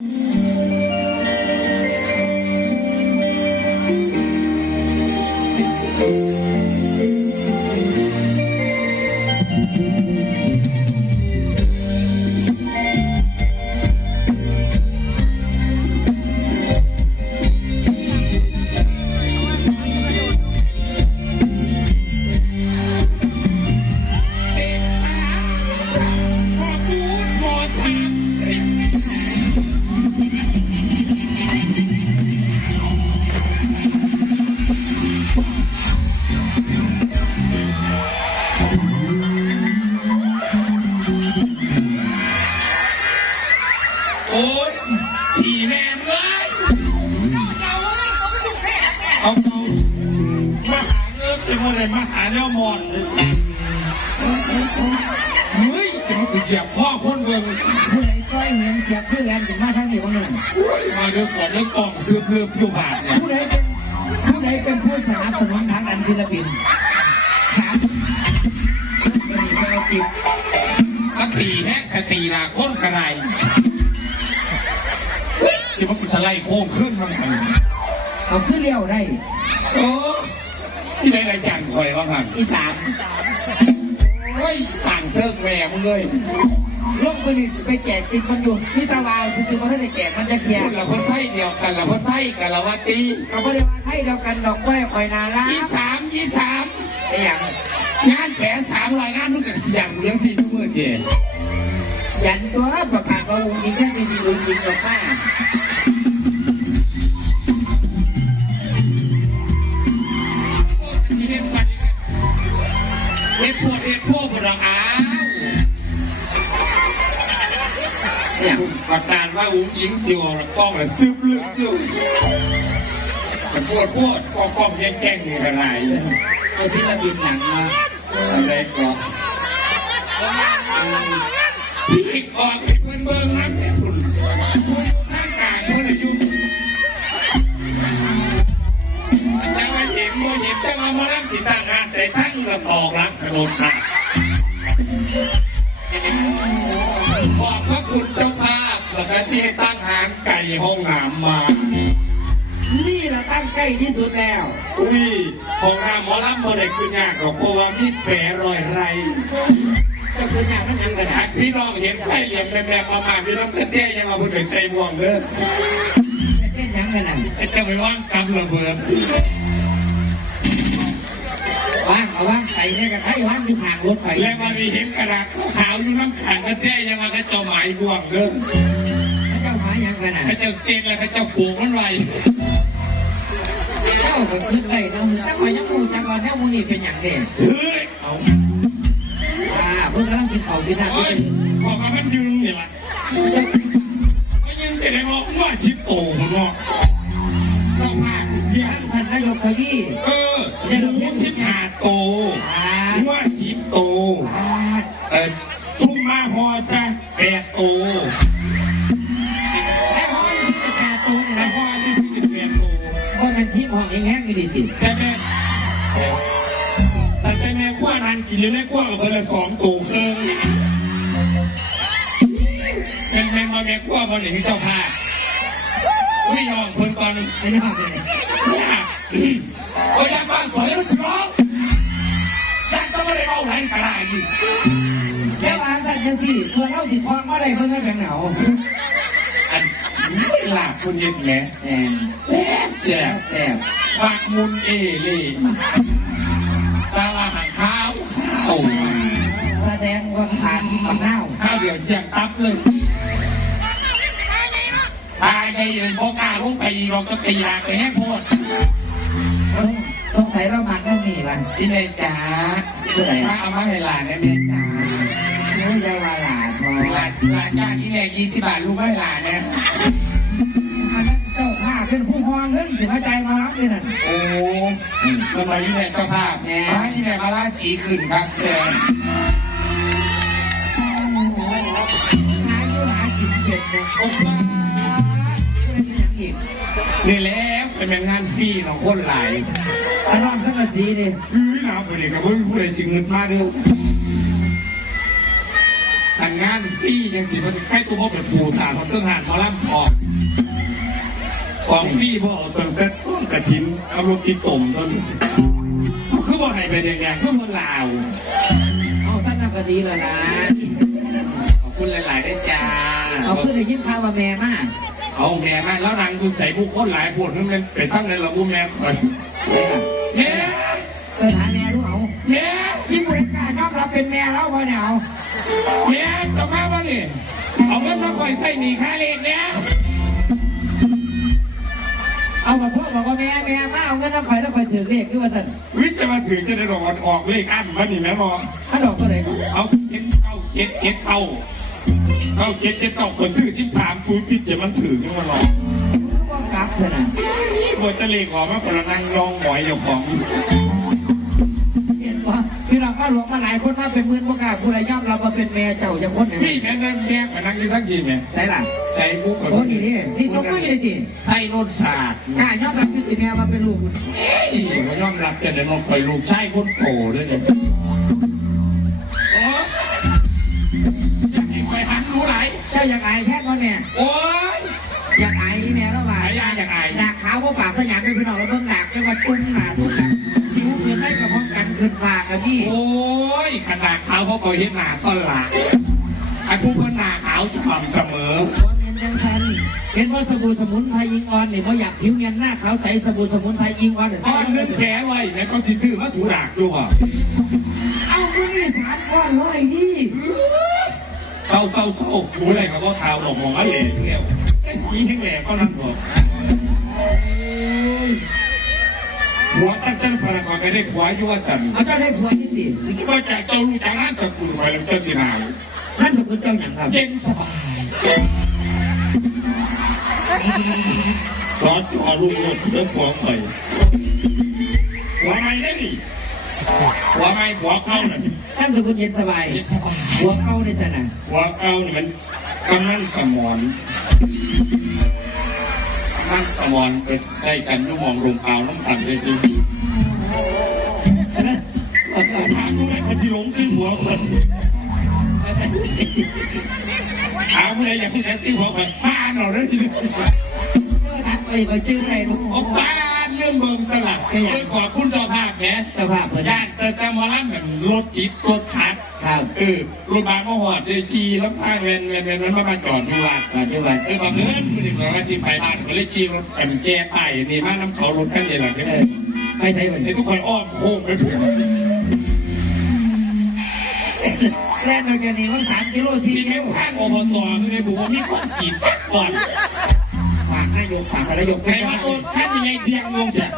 โเงินจะมาเลยมาหาแนวหมอนเฮ้ยจะมาไปเหยียบพ่อคนเบิ่งผู้ใดก้อยเห็นเสียคือแลนถึงมาทางนี้วันนึงมาเดือก่อนเดือกล่องซื้อเลือบอยู่บาทเนี่ยผู้ใดเป็นผู้ใดเป็นผู้สนับสนุนทางด้านศิลปินถามเป็นมีแววติดมาตีแฮกกตีนาคนกระไรจะมากุศไลโค้งขึ้นมันหันเอาขึ้นเลี้ยวได้โอ้ ที่ได้รายการคอยว่าหันอีสานเฮ้ยสั่งเซิร์ฟแม่มึงเลยลงไปนี่สิไปแจกติดมันอยู่มีตาวาวซื้อๆมาได้แจกมันจะเคลียร์คนละคนไทยเดียวกันละคนไทยกันละวัตีก็บ่ได้ว่าให้เดียวกันดอกไม้คอยนาละยี่สามยี่สามไอ้หยังงานแผลสามรายงานมึงกับอย่างเลี้ยงสี่ชั่วโมงเดียวยันตัวประกาศว่าองค์นี้แค่ กาศว่าอุ้งยิงจิวละป้องละซึบลึกอยู่มันปวดปวดฟองฟองแย่งแย่งนี่กันไรเอาศิลปินหนังมาอะไรก็พี่ออกให้เพื่อนเบิ้งน้ำแต่ทุนคุณร่างกายคนละยุ่งแต่ว่าเห็นโมเห็นแต่ว่ามารับที่ตั้งงานใจทั้งละตอกรักสนุนค่ะขอบพระคุณเจ้าภาพแล้วก็ที่ให้ตั้ง ไก่ห้องน้ำมา นี่เราตั้งใกล้ที่สุดแล้วอุ้ยของน้ำหมอลำบ่ได้คือยากหรอกเพราะว่ามีแผลรอยไรจะเป็นอย่างนั้นยังกระดาหาษกพี่น้องเห็นไข่เหลี่ยมแหลมๆมาๆพี่น้องกระเตี้ยยังมาพูดถึงใจม่วงเด้อจะเป็นอย่างกันนะไอ้เจะไปว่างกำระเบิดว่างเอาว่างไก่เนี่ยกับไข่ว่างที่ทางรถไฟแล้วมามีเห็นกระดาษขาวๆอยู่น้ำขังกระเตี้ยยังมากระเจ้าหมายบ่วงเด้อ พระเจ้าหมาอย่างกันนะกระเจ้าเซ็นแล้วกระเจ้าปลูกมันไว้เจ้าก็ขึ้นได้นะแต่ขอยยังมูจังก่อนแนวมูนี่เป็นอย่างเด็กเฮ้ยเอาอ่าเพิ่งกำลังกินข้าวกินน้ำโอ้ยพอมามันยืนนี่แหละมันยังจะได้บอกว่าชิปโตมันเนาะต้องมากเพียงท่านนายกทวีเออหมูสิบห้าโตหัวสิบโตอ่าเออซุ่มมาฮอซะแปดโต ทีมห้องแห้งๆอยู่ดีติแต่แม่แต่แต่แม่ขั้วนันกินอยู่ในขั้วกับเบอร์ละสองโตครึ่งเป็นแม่มาแม่ขั้วบอลหนึ่เจ้าพาไม่ยอมเพิ่นก่อนไม่ได้เลยโอ้ยยังบ้านสวยแล้วสิร้องยังต้องไม่ได้เอาไหนกระไรอีกแล้วอาสัตว์จังสี่ส่วนเราติดทองมาอะไรเพิ่งให้แบงเหนา หลาบคุณเย็นแหมแอนแซ่บแซ่บแซ่บฝากมุนเอเล่ตาลาหางข้าวข้าวแสดงว่าขาดมะนาวข้าวเดียวเจียงตับเลยตายใจเย็นโบกล้าลงไปอีกเราก็ตีลาไปแห้งโพดสงสัยเราหมักต้องมีวันที่เมจ๋าถ้าเอามาให้หลานนะเมจ๋านู้ยาวาลาทอหลานหลานจ้างที่แม่ยี่สิบบาทลูกไม่หลานนะอันนั้น เจ้าข้าเป็นผู้พองเงินสิมาใจมารับนี่น่ะโอ้มันมาที่แม่เจ้าภาพมาที่แม่มาล่าสีขึ้นครับเชิญหาอยู่หากินเสร็จเนี่ยโอ้ป้าไม่ได้ยังอีกนี่แหล้วเป็นงานฟรีของคนหลายอันนอนสังกะสีดิอื้อหนาวไปเลยครับเพื่อนผู้ใดจึงเงินมาเด้อทำงานฟรียังสิมันใกล้ตัวพ่อเป็นผูสาของเครื่องหานมาล่ำออก ของฟรีพ่อเอาเติมแต่ต้นกระถินเอารถกินต้มต้นเขาคือบอกให้ไปแดงๆคือมันลาวเอาสั้นนักก็ดีแล้วล่ะขอบคุณหลายๆด้วยจ้าเอาขึ้นได้ยินข่าวว่าแม่มาเอาแม่มาแล้วนางดูใส่ผู้คนหลายปวดนึงมันเป็นตั้งในระบุแม่คอยแม่เออหาแม่รู้เอาแม่ยิ่งบริการยอมรับเป็นแม่แล้วพอเนี่ยเอาแม่จะมาบ้านี่เอาเงินมาคอยใส่หนีค่าเลขเนี่ย เอามาพ่อบอกว่าแม่แม่มาเอาเงินน้ำข่อยแล้วข่อยถือเลขคือว่าสั่นวิจะมาถือจะได้รอออกเลขอันมันนี่แม่รอถ้าดอกก็เลยก็เอาเจ็ดเก้าเจ็ดเจ็ดเก้าเก้าเจ็ดเจ็ดเก้าคนซื้อสิบสามศูนย์ปิดจะมันถือนี่มันรอรู้ว่ากลับเถอะนะบทจะเลขออกมาคนละนั่งยองหมอยอยู่ของเห็นว่า พี่น้องมาหลวงมาหลายคนมาเป็นหมื่นพวกข้าผู้ใดยอมรับว่าเป็นแม่เจ้าจะคนไหนพี่แม่นั่นแม่กับนั่งอยู่ทั้งทีแม่ใช่ล่ะใส่บุกโอ้นี่นี่นี่ตกมือเลยจีไทยโนนศาสตร์กล้ายอมรับคือแม่มาเป็นลูกอีผมยอมรับจะได้ลองคอยลูกชายคนโตด้วยเนี่ยโอ้อยากให้คอยหันรู้ไหลเจ้าอยากอายแท้ก่อนแม่โอ้ยอยากอายอีแม่แล้วว่าหายากอยากอายดากขาวพวกปากสยามเป็นพี่น้องแล้วเบิ่งดากจังหวั โอ้ยขนาดเขาเขาก็เห็นหน้าท่อนหลังไอ้พวกคนหน้าขาวสม่ำเสมอว่าเงินยังชันเห็นว่าสบู่สมุนไพรยิงออนนี่ว่าอยากผิวเนียนหน้าขาวใสสบู่สมุนไพรยิงออนเนี่ยก้อนเงินแผลไว้แม่เขาสิถือว่าถูดากด้วย เอ้ามือนี่สามก้อนร้อยดิเศร้าเศร้าเศร้าหูอะไรกับว่าข่าวหลอกมองว่าเหล่เรียวไอ้ผีทั้งแหล่ก็นั่นหรอก หัวตั้งแต่พนักงานก็ได้หัวยั่วสันเอาเจ้าได้ผัวยี่สิที่ว่าจากเจ้าลูกจากร้านสกุลไปแล้วเจ้าสินายนั่นถูกเจ้าอย่างครับเย็นสบายสอนจอลุงรถเรื่องหัวไข่หัวไม่ได้ดิหัวไม่หัวเข้าน่ะนั่นสกุลเย็นสบายเย็นสบาย หัวเก้าในสนะหัวเข้านี่มันกำมันสมอนกำ มันสมอนเป็นได้กันยุ่มองลงเอาน้ำตันเลยจริงฉะนั้นเอาเอาถามดูไหมคนที่หลงซื้อหัวคนเอาไปสิถามเลยอยากให้ซื้อหัวคนบ้านเราเลยเมื่อทักไปไปชื่ออะไรลูกโอ้บ้า นเรื่องเมืองตลาดเรื่องขอบคุณเจ้าภาพแหมเจ้าภาพเพื่อนญาติแต่แต่มาลั่นแบบรถติดรถขัดครับเออรถบาลมาหอดเดชีแล้วทางเวนเวนเวนมันมามาจอดที่วัดปัจจุบันเออบังเอิญคุณถึงบอกว่าที่ไปบ้านก็เลยชีรถแอมแก้ไปนี่มาน้ำเขารถกันเลยหลังเอเนี่อยไปใช้เหมือนไอ้ทุกคนอ้อมโค้งไปถูกแล่นเราจะหนีว่าสามกิโลสี่ที่กิแม่โลงข้างอบตคือในบุว่ามีคนกีดตักก่อน ฝากนายกฝากนายกใครว่าโอนท่านยังไงเดียงงงจ้ะ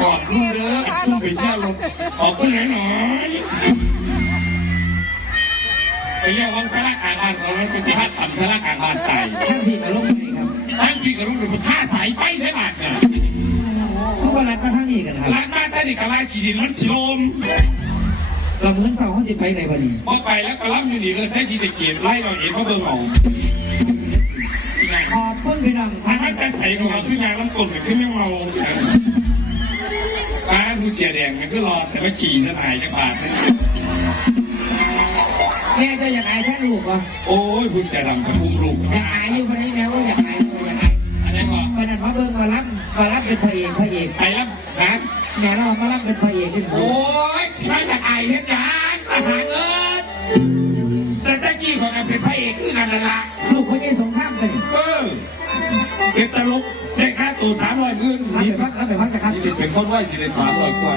ขอบคุณเด้อคุณไปเชื่อรถขอบคุณหน่อยหน่อยไปเรียกวังสลักกลางบ้านเขาแล้วก็จะพัดต่ำสลักกลางบ้านตายท่านพี่กับลูกไปครับทั้งพี่กับลูกเป็นท่าสายไฟได้บาดเนี่ยทุกวันรัดมาทั้งนี้กันครับร้านบ้านท่านนี่กับร้านฉีดินมันสิลม เราเหมือนเสาเขาจะไปไหนวันนี้พอไปแล้วก็รับอยู่นี่เลยแท้ที่จะเกียรไล่เราเห็นเขาเบิ่งเอาที่ไหนขอบคุณพี่น้องทางนั้นจะใส่ของเขาคือยางน้ำกลนขึ้นไม่เมาป้าดูเสียแดงมันก็รอแต่ว่าขี่นั่นหายจังบาทนะแม่จะอยากอายแค่ลูกวะโอ้ยผู้เสียดำกับอุ้มลูกอยากอายอยู่คนนี้แม่ว่าอยากอายอยู่อยากอายอะไรก่อนวันนั้นมาเบิ่งมารับมารับเป็นพระเอกพระเอกไปแล้วนะ แม่เรามารับเป็นพระเอกนี่โอ้ยสิมาจากไอ้เฮ็ดยานมาหาเงินแต่ตะกี้ของกันเป็นพระเอกคือกันนั่นละลูกพระเยซูสงครามกันเออเป็นตลกได้ค่าตัวสามร้อยหมื่นรับไปพักรับไปพักจะครับนี่เป็นคนไหวที่ได้สามร้อยกว่า